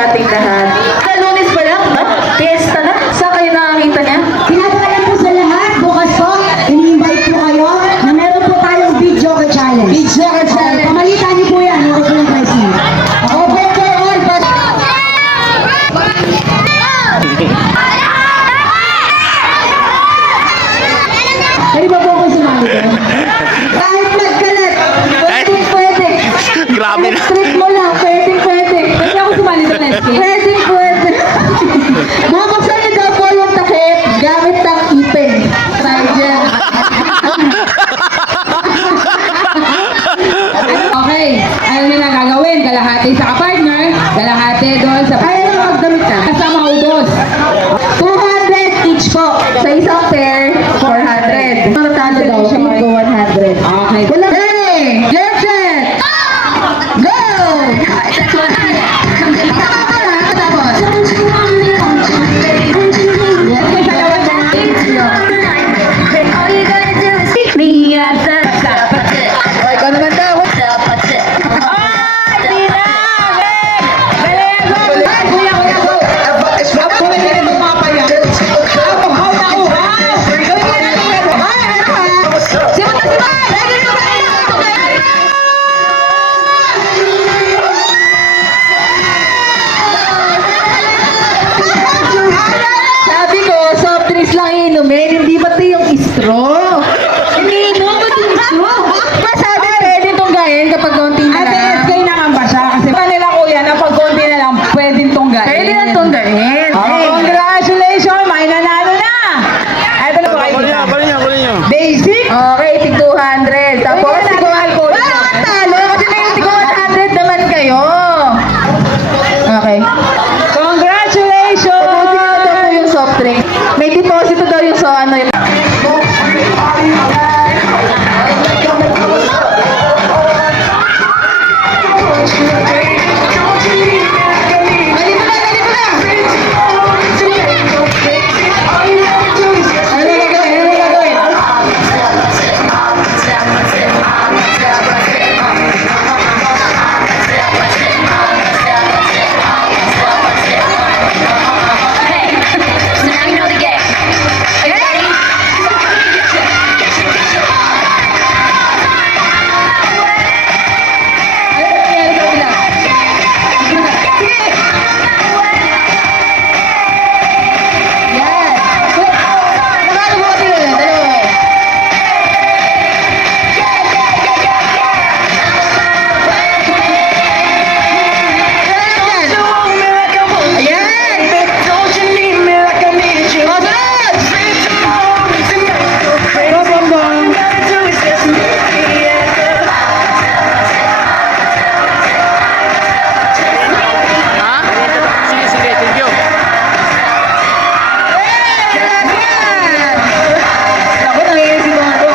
sa ating lahat. Sa Lunes pa lang, no? Fiesta na. Saan kayo nakakita niya? Pinapaalam po sa lahat, bukas po, ini-invite po kayo na meron po tayong video challenge. Video challenge. Pamalitan niyo po yan, okay po yung pricing. Open for all, but... Kayo ba po ako sumali ko? Kahit magkalat, pwede. Grabe na. Street mo lang, pwede. Pwede ako sumali sa next game? Pwede. Mabuksan niyo daw po yung takip gamit ng ipin. Try dyan. Okay, ano nyo na gagawin? Kalahati sa kapartner, kalahati doon sa... Kaya na magdamit ka. Kasama ubos. 200 each po. Sa isang pair, 400. Martado daw, go 100. Okay. Wala. Ready, get set, go! Ikaw naman daw. Sabi ko, soft drinks lang inumin, hindi pati yung straw. Iniinom mo din ito. Masabi pwede tunggayin kapag konti na Ate, lang. SK naman ba siya? Kasi pa nila kuya na pag konti na lang, pwedeng tunggain. Pwede na tunggayin. Oh, congratulations! May nanalo na! Ito na po kayo. Kunin nyo. Basic! Okay, tig 200. Tapos, Pwede tig natin alcohol. talo. Kasi may tig 100 naman kayo. Okay. Congratulations! Deposito daw po yung soft drink. May deposito daw yung ano yung... Sige, thank you. Ako, nangyayari si Bongo.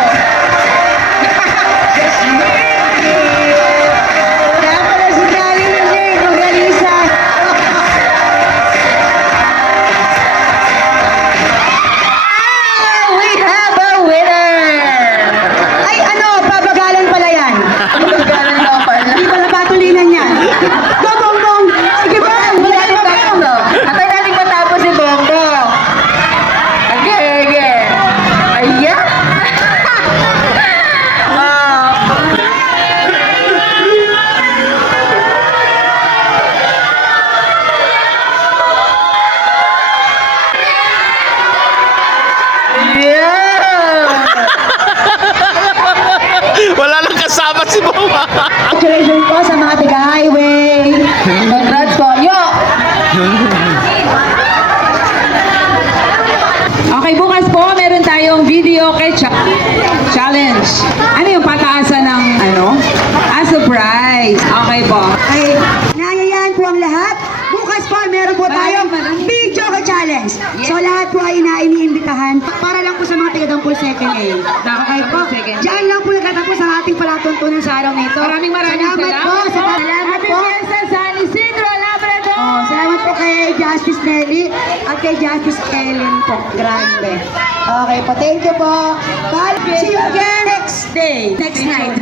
Kaya pala si Galing Jane, Organisa. We have a winner! Ay, ano, babagalan pala yan. Magalan daw pala. Hindi pala patulinan yan. Go, Bongbong! Sige ba? Wala natin tapos. Antay natin matapos si Bongo. Okay. Ayan. Wala nang kasama si Mama. Congratulations po sa mga taga-highway. Congrats po. Yo! Okay, bukas po, meron tayong video challenge. Ano yung pataasan ng surprise? Okay po. Ay, nangyayahan po ang lahat. Bukas po, meron po tayong video challenge. So lahat po ay iniimbitahan para lang po sa mga taga-Dampol Second A. Okay po. Diyan lang po nagtatapos ang ating palatuntunan sa araw na ito. Maraming salamat po. Salamat po. San Isidro Labrador! Oh, salamat po kay Justice Nelly at kay Justice Ellen po. Grande. Okay po. Thank you po. Bye. See you again next day. Next night.